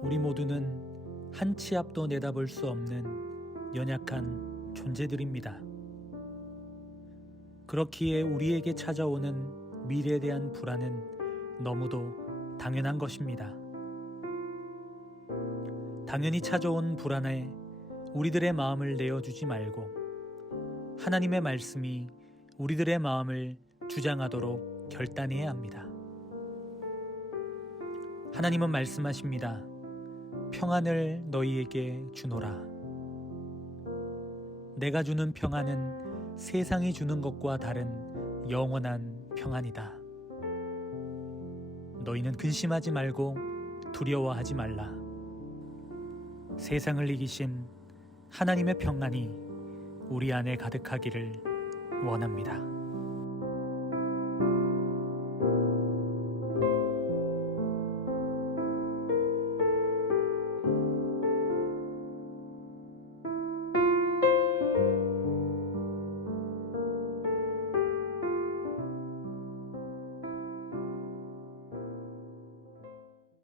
우리 모두는 한 치 앞도 내다볼 수 없는 연약한 존재들입니다. 그렇기에 우리에게 찾아오는 미래에 대한 불안은 너무도 당연한 것입니다. 당연히 찾아온 불안에 우리들의 마음을 내어주지 말고 하나님의 말씀이 우리들의 마음을 주장하도록 결단해야 합니다. 하나님은 말씀하십니다. 평안을 너희에게 주노라. 내가 주는 평안은 세상이 주는 것과 다른 영원한 평안이다. 너희는 근심하지 말고 두려워하지 말라. 세상을 이기신 하나님의 평안이 우리 안에 가득하기를 원합니다.